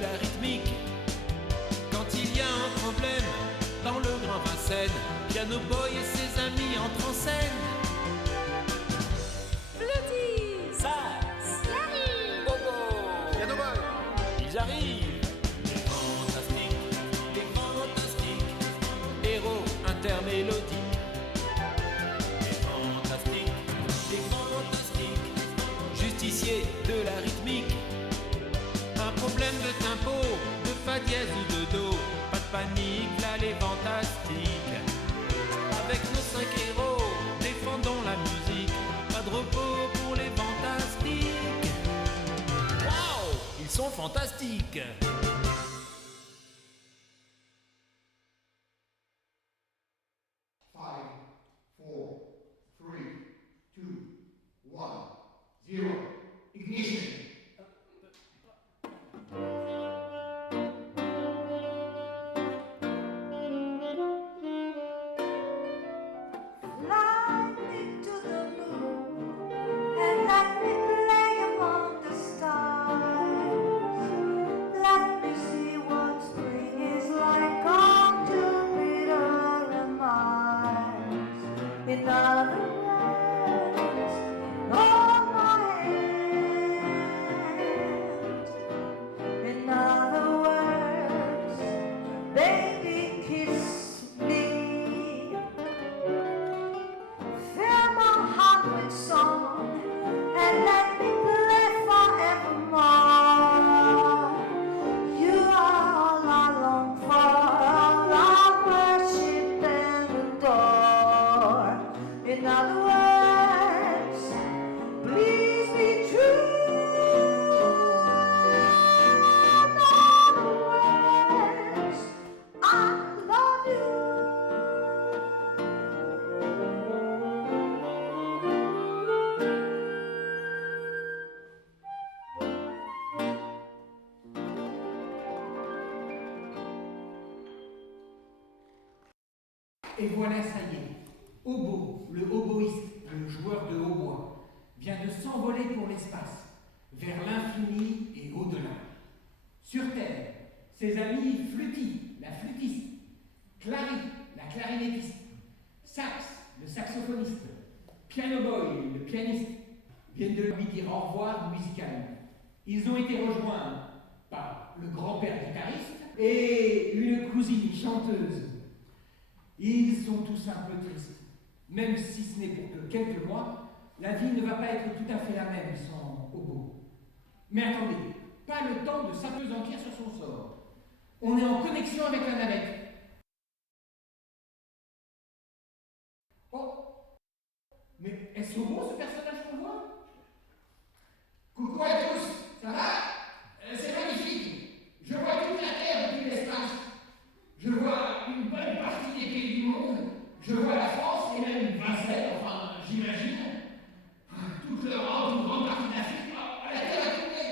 de la rythmique. Quand il y a un problème dans le Grand Vincennes, Piano Boy et ses amis entrent en scène. Flûtis, Sax, clari, Bobo, Piano Boy, ils arrivent. Les fantastiques, héros intermélodiques. Les fantastiques, justiciers de la rythmique. Un problème de tempo, de fa dièse ou de do, pas de panique, là les fantastiques. Avec nos 5 héros, défendons la musique, pas de repos pour les fantastiques. Waouh, ils sont fantastiques. Five, four, three, two, one, zero. Ignition. Fly me to the moon and let me play among the stars. Let me see what spring is like on Jupiter and Mars. In other words, hold my hand. In other words, baby, kiss me. Fill my heart with song and let me play forevermore. You are all I long for, all I worship and adore. In other words, please be true. In other words, I love you. Et voilà, ça y est, Hobo, le hoboïste, le joueur de hautbois, vient de s'envoler pour l'espace, vers l'infini et au-delà. Sur Terre, ses amis Flûtis, la flûtiste, Clari, la clarinettiste, Sax, le saxophoniste, Piano Boy, le pianiste, viennent de lui dire au revoir musicalement. Ils ont été rejoints par le grand-père guitariste et une cousine chanteuse. Ils sont tous un peu tristes, même si ce n'est pour que quelques mois, la vie ne va pas être tout à fait la même sans Hobo. Mais attendez, pas le temps de s'apesantir sur son sort. On est en connexion avec la navette. Oh, mais est-ce Hobo ce personnage qu'on voit? coucou à tous, ça va? C'est magnifique. Je vois toute la Terre depuis l'espace. Je vois une bonne partie des pays du monde. Je vois la France et même Vincennes, enfin, j'imagine. Toute l'Europe, une grande partie d'Afrique. La Terre a tourné.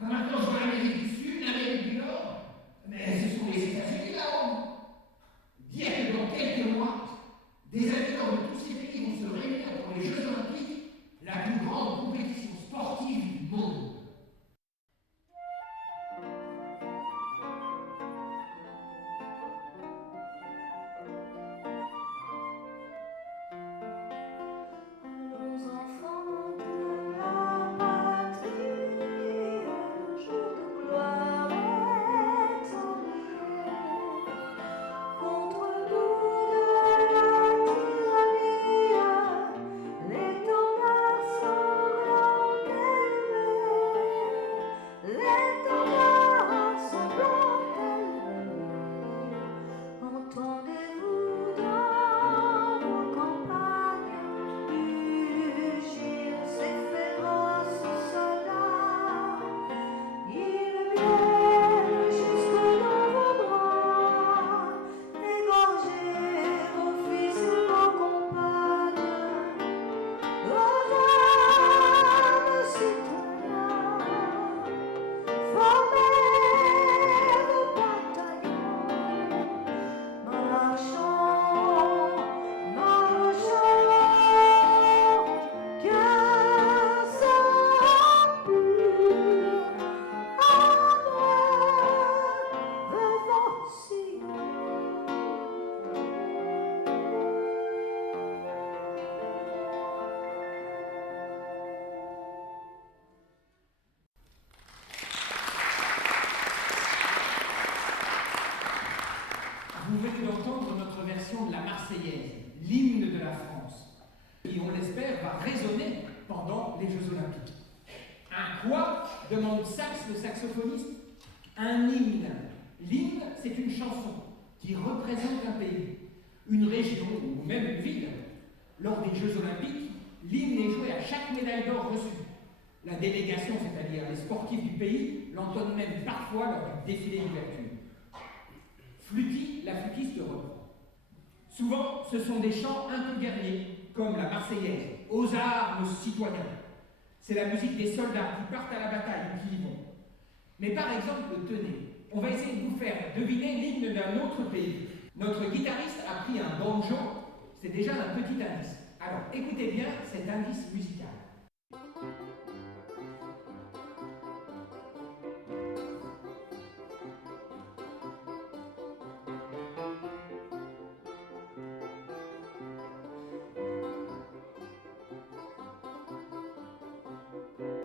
Maintenant, je vois l'Amérique du Sud, l'Amérique du Nord. Mais ce sont les États-Unis là-haut. Dire que dans quelques mois, des habitants de tous ces pays vont se réunir pour les Jeux Olympiques, la plus grande compétition sportive du monde. Aux enfants de la patrie, le jour de gloire est arrivé. Vous venez d'entendre notre version de la Marseillaise, l'hymne de la France, qui, on l'espère, va résonner pendant les Jeux Olympiques. Un quoi demande Sax, le saxophoniste. Un hymne. L'hymne, c'est une chanson qui représente un pays, une région ou même une ville. Lors des Jeux Olympiques, l'hymne est joué à chaque médaille d'or reçue. La délégation, c'est-à-dire les sportifs du pays, l'entonnent même parfois lors du défilé d'ouverture. Flûti, la flûtiste reprend. Souvent, ce sont des chants un peu guerriers, comme la Marseillaise, aux armes citoyens. C'est la musique des soldats qui partent à la bataille ou qui y vont. Mais par exemple, tenez, on va essayer de vous faire deviner l'hymne d'un autre pays. Notre guitariste a pris un banjo, c'est déjà un petit indice. Alors, écoutez bien cet indice musical.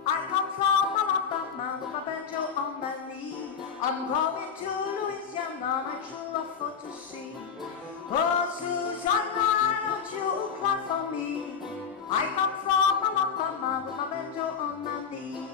I come from Alabama with my banjo on my knee. I'm going to Louisiana, my true love for to see. Oh, Susanna, don't you cry for me. I come from Alabama with my banjo on my knee.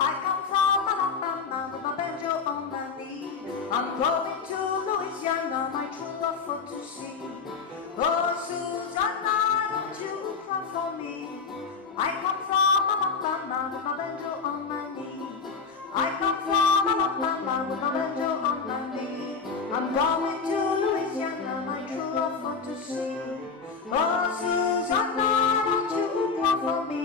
I come from Alabama with my banjo on my knee. I'm going to Louisiana, my true love for to see. Oh, Susanna, don't you cry for me. I come from Alabama with my banjo on my knee. I come from Alabama with my banjo on my knee. I'm going to Louisiana, my true love for to see. Oh, Susanna, don't you cry for me.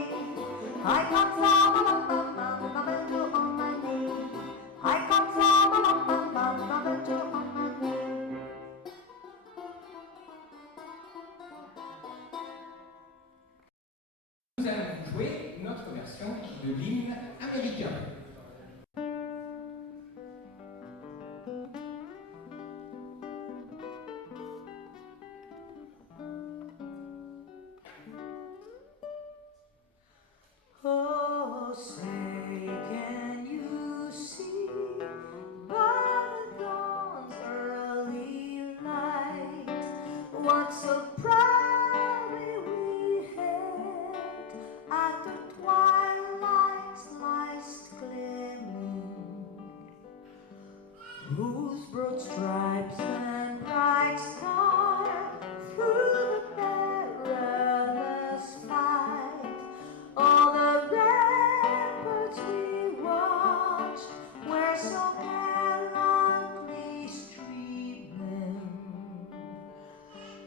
I come from Alabama with my banjo on my knee. I come from Alabama with my banjo on my knee. Nous allons vous jouer notre version de l'hymne américain. Oh, say, can you see by the dawn's early light what so proudly we hailed at the twilight's last gleaming, whose broad stripes and bright star through the perilous fight, all the ramparts we watched were so gallantly streaming,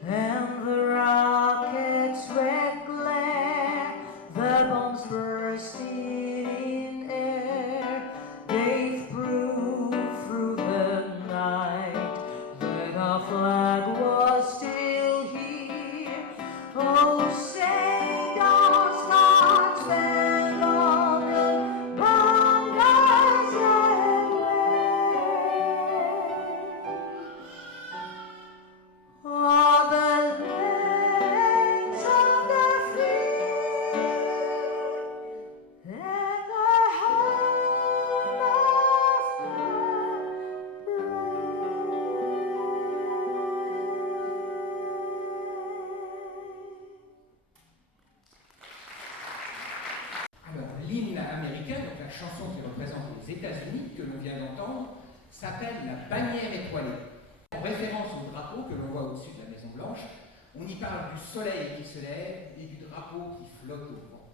and the rockets' red glare, the bombs bursting in air, gave proof through the night that our flag was still here. Oh, say don't start stand on the banners yet wave. All the lands of the free and the home of the Alors, l'hymne américain, donc la chanson qui représente les États-Unis que l'on vient d'entendre, s'appelle la bannière étoilée. En référence au drapeau que l'on voit au-dessus de la Maison Blanche, on y parle du soleil qui se lève et du drapeau qui flotte au vent.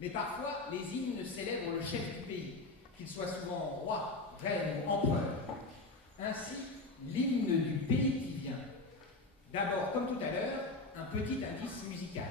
Mais parfois, les hymnes célèbrent le chef du pays, qu'il soit souvent roi, reine ou empereur. Ainsi, l'hymne du pays qui vient. D'abord, comme tout à l'heure, un petit indice musical.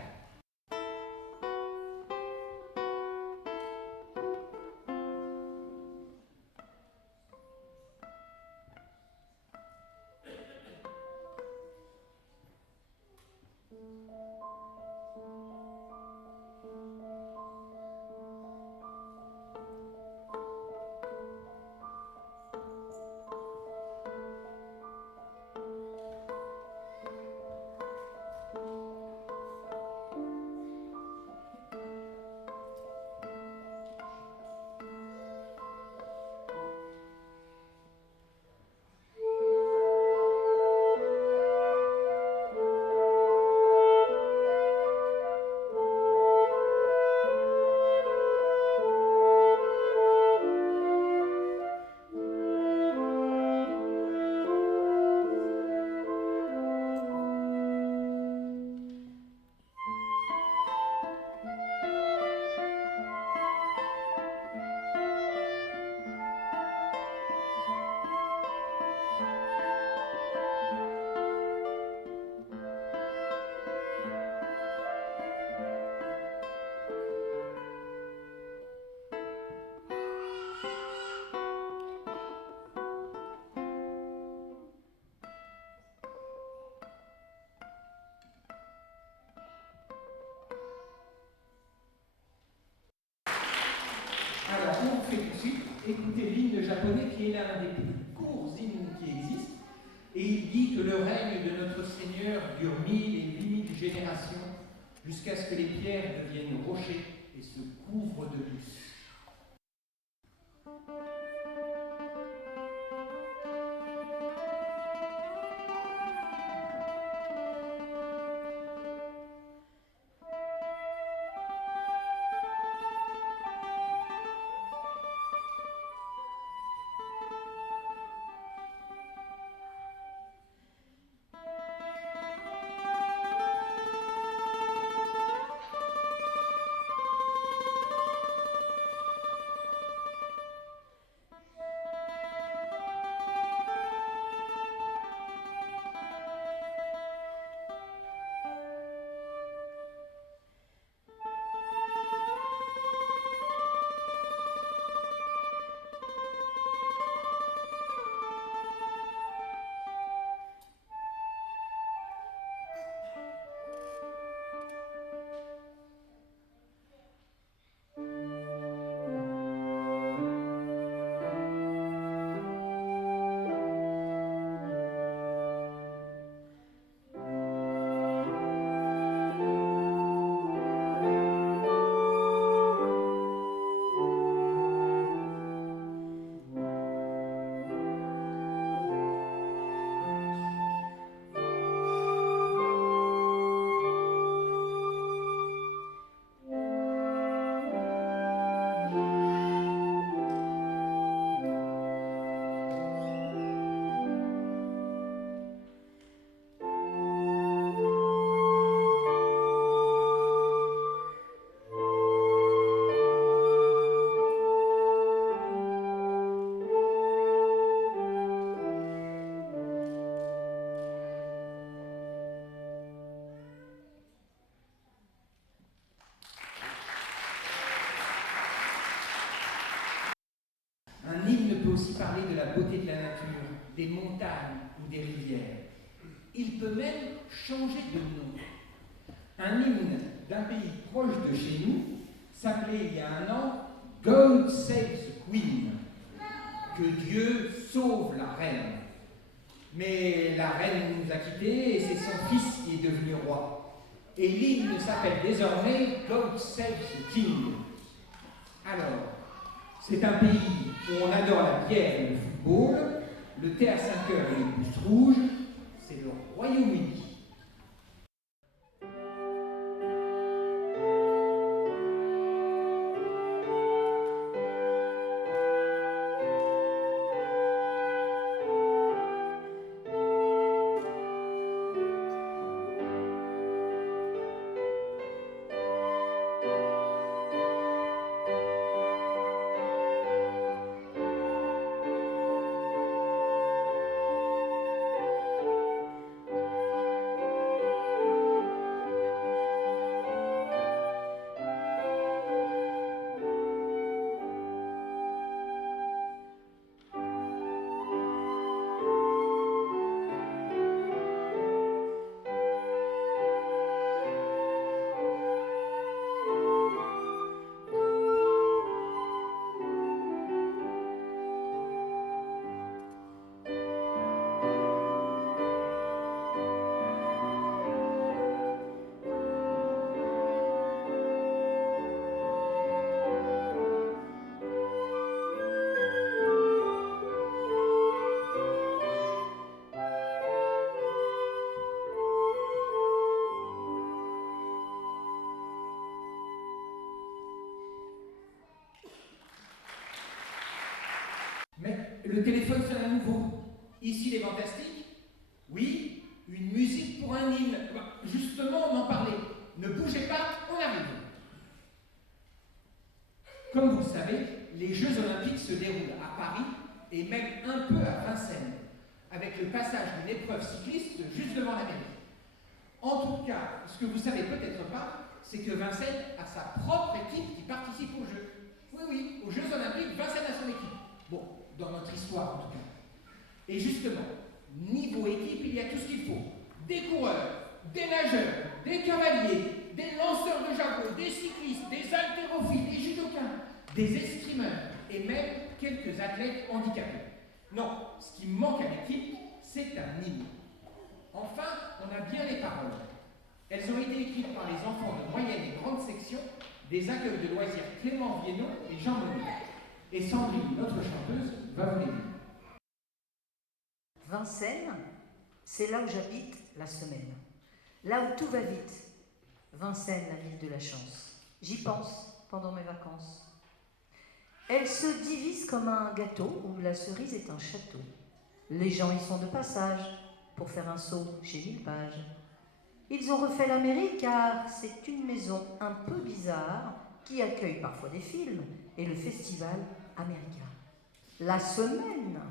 l'un des plus courts hymnes qui existent, et il dit que le règne de notre Seigneur dure 1000 et 8000 générations, jusqu'à ce que les pierres deviennent rochers et se couvrent de luce. Un hymne peut aussi parler de la beauté de la nature, des montagnes ou des rivières. Il peut même changer de nom. Un hymne d'un pays proche de chez nous s'appelait il y a un an God Save the Queen. Que Dieu sauve la reine. Mais la reine nous a quittés et c'est son fils qui est devenu roi. Et l'hymne s'appelle désormais God Save the King. Alors, c'est un pays où on adore la bière et le football, le thé à 5 heures et les bus rouges, c'est le Royaume-Uni. Mais le téléphone sonne à nouveau. Ici les Fantastiques. Oui, une musique pour un hymne. Justement, on en parlait. Ne bougez pas, on arrive. Comme vous le savez, les Jeux Olympiques se déroulent à Paris et même un peu à Vincennes, avec le passage d'une épreuve cycliste juste devant la mairie. En tout cas, ce que vous ne savez peut-être pas, c'est que Vincennes a sa propre équipe qui participe aux Jeux. Oui, aux Jeux Olympiques, Vincennes a son équipe. Bon, dans notre histoire en tout cas. Et justement, niveau équipe, il y a tout ce qu'il faut. Des coureurs, des nageurs, des cavaliers, des lanceurs de javelot, des cyclistes, des haltérophiles, des judokas, des escrimeurs et même quelques athlètes handicapés. Non, ce qui manque à l'équipe, c'est un hymne. Enfin, on a bien les paroles. Elles ont été écrites par les enfants de moyenne et grande section des accueils de loisirs Clément Viennon et Jean Monnet. Et Sandrine, notre chanteuse, va vous les lire. Vincennes, c'est là où j'habite la semaine. Là où tout va vite. Vincennes, la ville de la chance. J'y pense pendant mes vacances. Elle se divise comme un gâteau où la cerise est un château. Les gens y sont de passage pour faire un saut chez Mille-Pages. Ils ont refait la mairie car c'est une maison un peu bizarre qui accueille parfois des films et le festival America. La semaine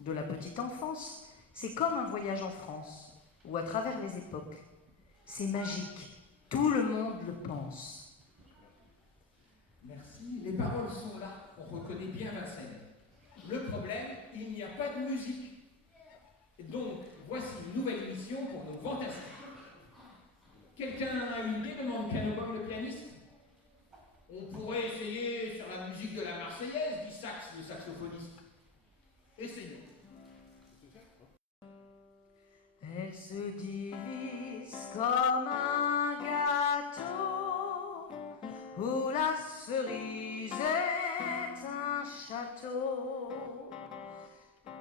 de la petite enfance, c'est comme un voyage en France ou à travers les époques. C'est magique, tout le monde le pense. Merci, les paroles sont là, on reconnaît bien Vincennes. Le problème, il n'y a pas de musique. Donc, voici une nouvelle émission pour nos fantastiques. Quelqu'un a une idée, demande Piano Bob le pianiste? On pourrait essayer sur la musique de la Marseillaise, dit Sax, le saxophoniste. Essayons. Elle se divise comme un gâteau où la cerise est un château.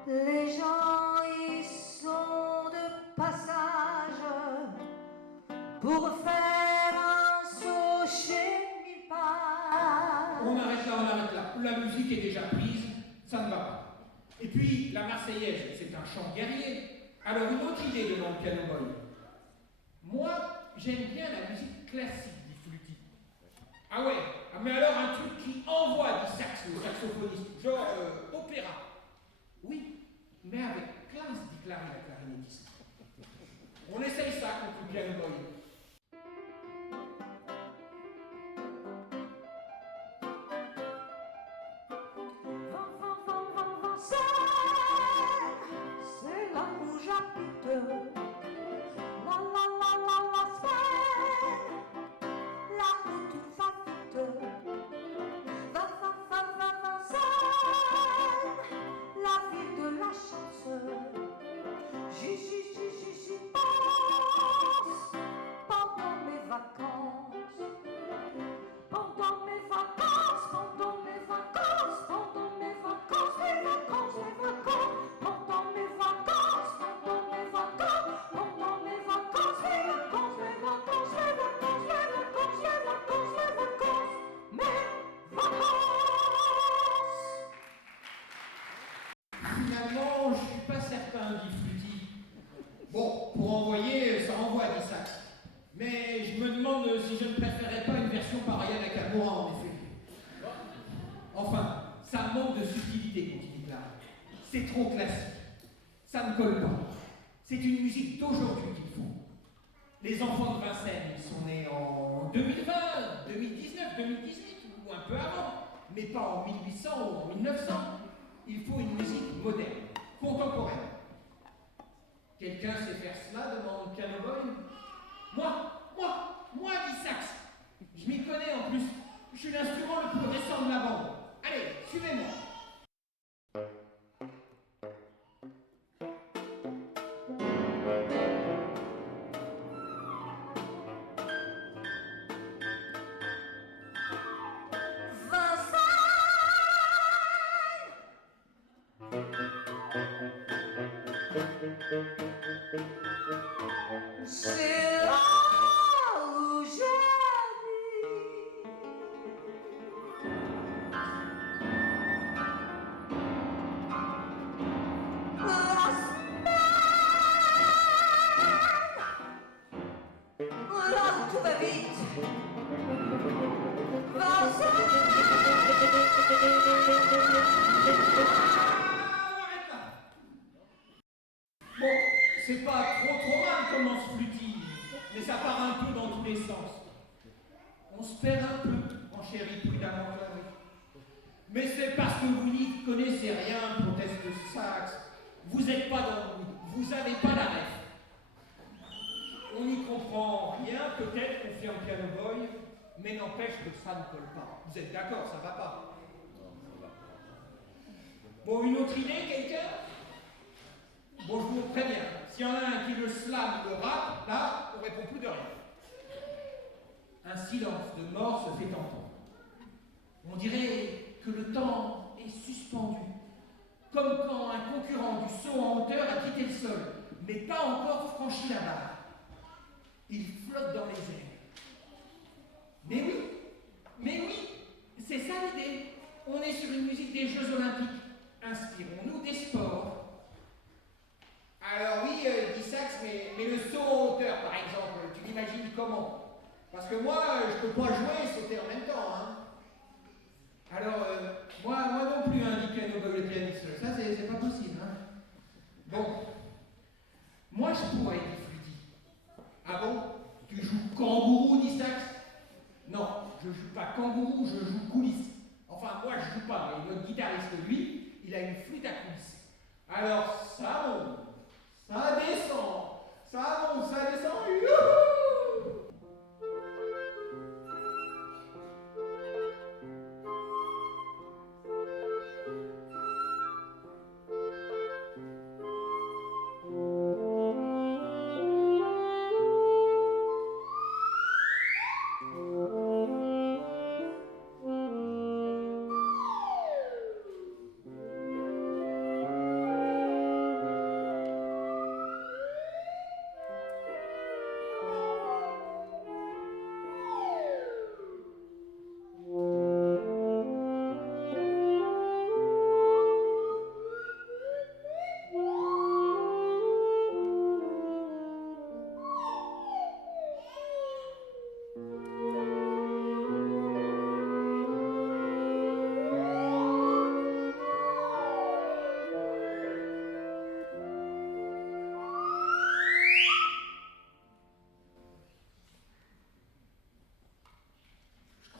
Les gens y sont de passage pour faire un saut chez Mille-Pages. On arrête là. La musique est déjà prise, ça ne va pas. Et puis, la Marseillaise, c'est un chant guerrier. Alors, une autre idée demande Piano Boy. Moi, j'aime bien la musique classique, dit Flûti. Ah ouais, mais alors un truc qui envoie, dit Sax, le saxophoniste, genre opéra. Oui, mais avec classe, dit Clary, la clarinettiste. On essaye ça, conclut Piano Boy. C'est là où j'habite. La Seine, là où tout va vite. Vincennes, la ville de la chance. J'y pense pendant mes vacances. Pendant mes vacances, pendant mes vacances, pendant mes vacances, mes vacances, mes vacances, pendant mes vacances, pendant mes vacances, pendant mes vacances, mes vacances, mes vacances, mes vacances, mes vacances, mes vacances, mes vacances, mes vacances. Finalement, je suis pas certain, dit Flûti. Bon, pour envoyer, ça envoie, dit Sax. Mais je me demande si je ne préférais pas une version par Aya Nakamura, en effet. Enfin, ça manque de subtilité, continue Clara. C'est trop classique. Ça ne colle pas. C'est une musique d'aujourd'hui qu'il faut. Les enfants de Vincennes, ils sont nés en 2020, 2019, 2018, ou un peu avant, mais pas en 1800 ou en 1900. Il faut une musique moderne, contemporaine. Quelqu'un sait faire cela, demande Piano Boy. Moi, dit Sax. Je m'y connais en plus. Je suis l'instrument le plus récent de la bande. Allez, suivez-moi. C'est là où j'habite. La semaine, là où tout va vite. Arrête là. Bon, c'est pas trop mal commence Flûti, mais ça part un peu dans tous les sens. On se perd un peu, mon chéri, prudemment Clary. Mais c'est parce que vous n'y connaissez rien, proteste Sax. Vous n'êtes pas dans le mood, vous n'avez pas la ref. On n'y comprend rien, peut-être, confirme Piano Boy, mais n'empêche que ça ne colle pas. Vous êtes d'accord, ça va pas. Bon, une autre idée, quelqu'un? Bon, je vous préviens, s'il y en a un qui le slam, le rap, là, on répond plus de rien. Un silence de mort se fait entendre. On dirait que le temps est suspendu, comme quand un concurrent du saut en hauteur a quitté le sol, mais pas encore franchi la barre. Il flotte dans les airs. Mais oui, c'est ça l'idée. On est sur une musique des Jeux Olympiques. Inspirons-nous des sports. Alors oui, dit Sax, mais le saut en hauteur, par exemple, tu l'imagines comment? Parce que moi, je peux pas jouer et sauter en même temps, hein. Alors, moi non plus, dit Piano Boy le pianiste. Ça, c'est pas possible, hein. Bon. Moi, je pourrais, dit Fluty. Ah bon? Tu joues kangourou, dit Sax? Non, je joue pas kangourou, je joue coulisse. Enfin, moi, je joue pas, mais notre guitariste, lui, il a une flûte à coulisses. Alors, ça monte, ça descend, ça monte, ça descend, youhou!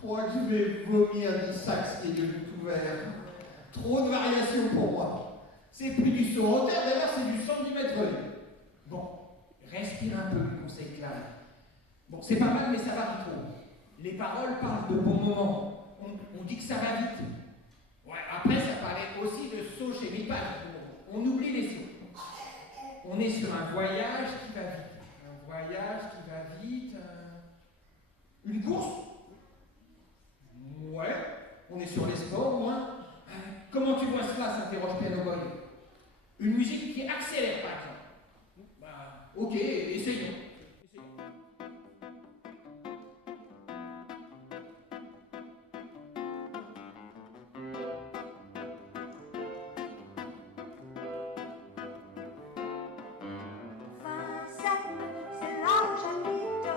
Je crois que je vais vomir du sax qui est de tout ouvert. Trop de variations pour moi. C'est plus du saut en hauteur, d'ailleurs, c'est du 110 mètres. Bon, respire un peu, conseille Clara. Bon, c'est pas mal, mais ça varie trop. Les paroles parlent de bons moments. On dit que ça va vite. Ouais, après, ça parlait aussi de saut chez mes pattes. On oublie les sauts. On est sur un voyage qui va vite. Un voyage qui va vite. Une course? Ouais. On est sur les sports, au moins. Comment tu vois cela, s'interroge Piano Boy. Une musique qui accélère, par exemple. Bah, ok, essayons. Vincennes, c'est là où j'habite,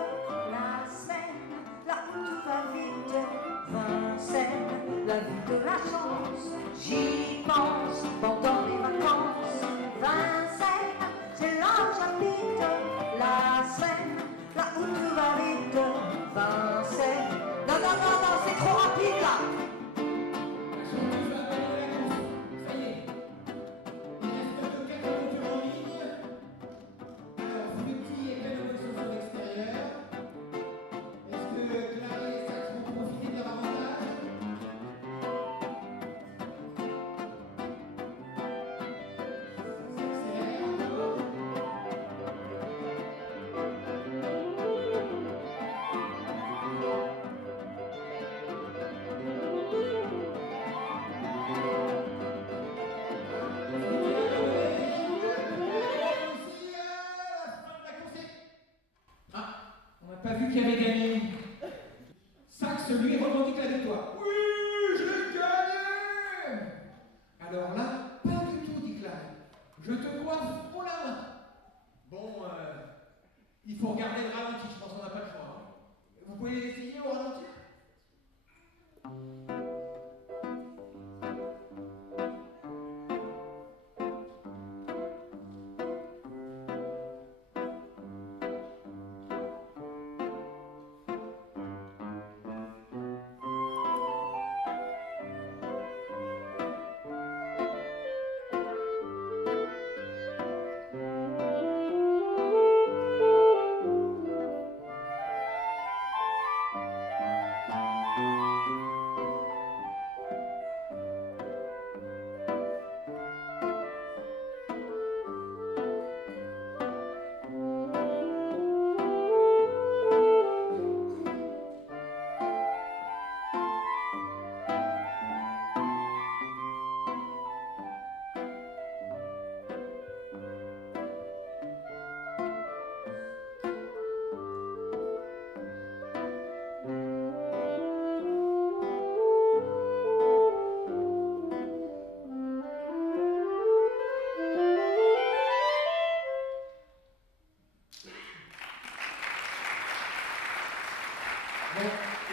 la semaine, là où tout va vite. Vincennes, la ville de la chance, j'y pense pendant mes vacances. Vincennes, c'est là où j'habite, la semaine, là où tout va vite. Vincennes, non, non, non, non, c'est trop rapide là. La chanteuse va abandonner la course. Ça y est. Il reste que 4 montures en ligne. Alors, Fluty et Piano Boy sont sur l'extérieur. Est-ce que Clara et Sax vont profiter de leur avantage? Ça s'accélère encore. Ah, on n'a pas vu qui avait gagné. Sax, lui, revendique la victoire. Oui, j'ai gagné! Alors là, pas du tout, dit Clara. Je te dois front la main. Bon, il faut regarder le ralenti, je pense qu'on n'a pas le choix. Hein. Vous pouvez essayer au ralenti?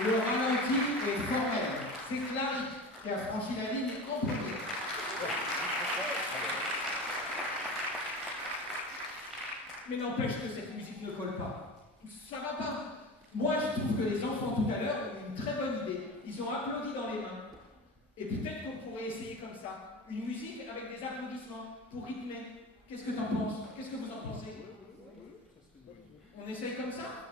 Le ralenti est formel. C'est Claric qui a franchi la ligne en premier. Mais n'empêche que cette musique ne colle pas. Ça va pas. Moi, je trouve que les enfants tout à l'heure ont eu une très bonne idée. Ils ont applaudi dans les mains. Et peut-être qu'on pourrait essayer comme ça. Une musique avec des applaudissements pour rythmer. Qu'est-ce que t'en penses? Qu'est-ce que vous en pensez? On essaye comme ça?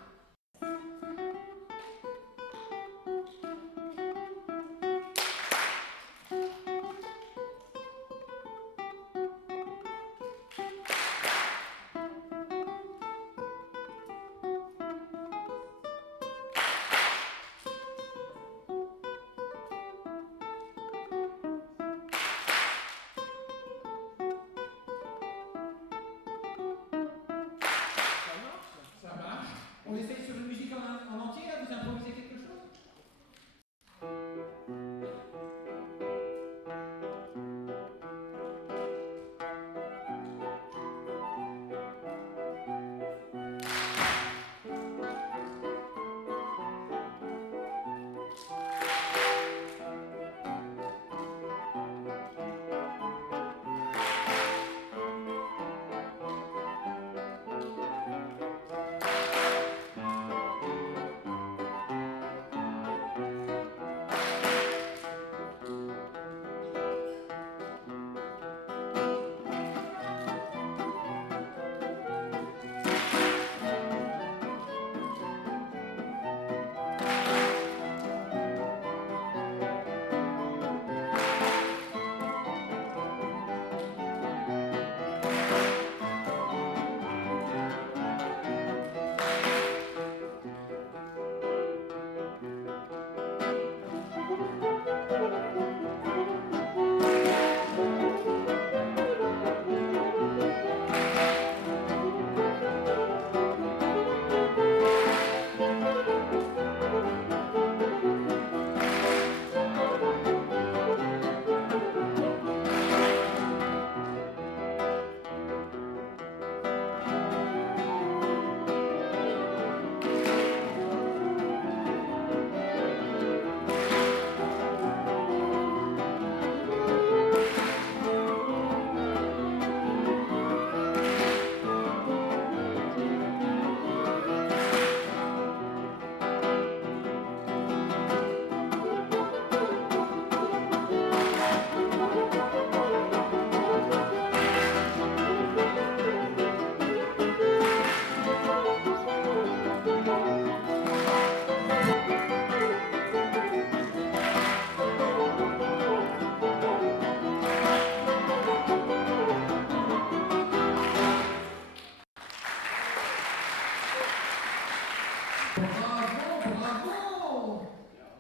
Ça marche. On essaye sur une musique en entier, là, vous improvisez quelque chose?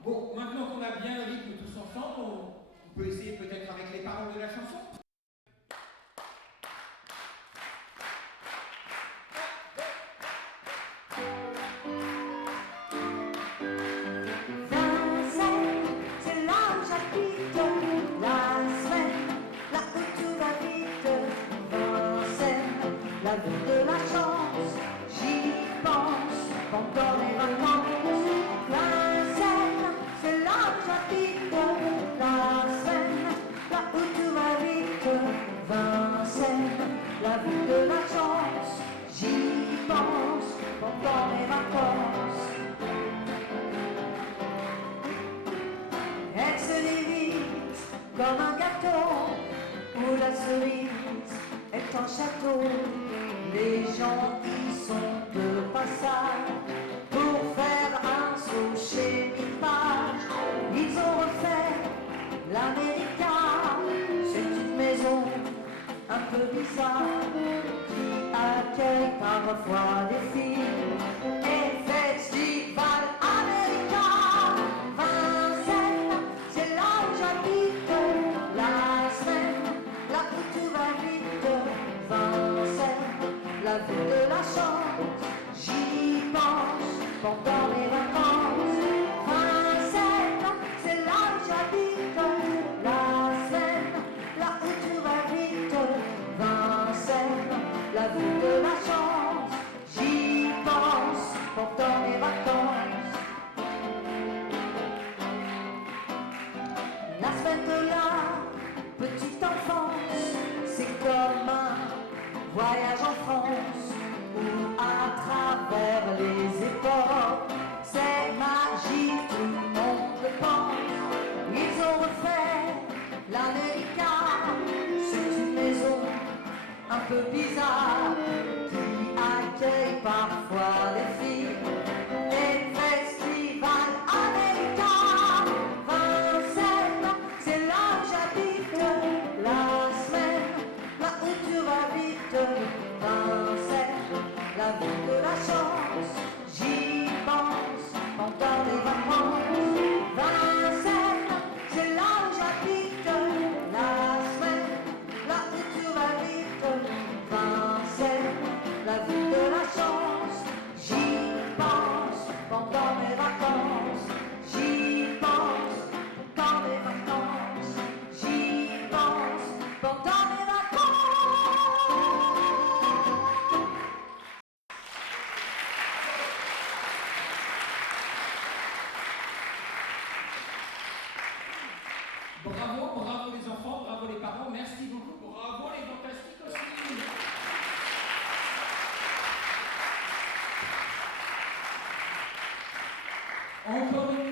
Bon, maintenant qu'on a bien le rythme tous ensemble, on peut essayer peut-être avec les paroles de la chanson. Vincennes, c'est là où j'habite, la semaine, là où tout va vite. Vincennes, la ville de la chance, j'y pense pendant les vacances. Vincennes, c'est là où j'habite, la semaine, là où tout va vite. Vincennes, la ville de la chance, j'y pense pendant les vacances. Elle se divise comme un gâteau où la cerise est un château. Les gens y sont de passage pour faire un saut chez Mipage. Ils ont refait l'América. C'est une maison un peu bizarre qui accueille parfois des films et festival America. Vincennes, c'est là où j'habite, la semaine, là où tout va vite. Vincennes, la ville de la chance, j'y pense pendant les vacances. Vincennes, c'est là où j'habite, la semaine, là où tout va vite. Vincennes, la ville de la chance, j'y pense pendant les vacances. voyage en France ou à travers les époques. C'est magique, tout le monde le pense. Ils ont refait l'América. C'est une maison un peu bizarre qui accueille parfois les filles. Et le festival américain, Vincennes, c'est là où j'habite la semaine, là où tu vas vite. Vincennes, la ville de la chance, j'y pense pendant les vacances. Vincennes, c'est là où j'habite la semaine, là où tu vas vite. Vincennes, la ville de la chance, j'y pense pendant mes vacances. J'y pense pendant mes vacances. J'y pense pendant mes vacances. Bravo, bravo les enfants, bravo les parents, merci beaucoup, bravo les fantastiques aussi. Encore une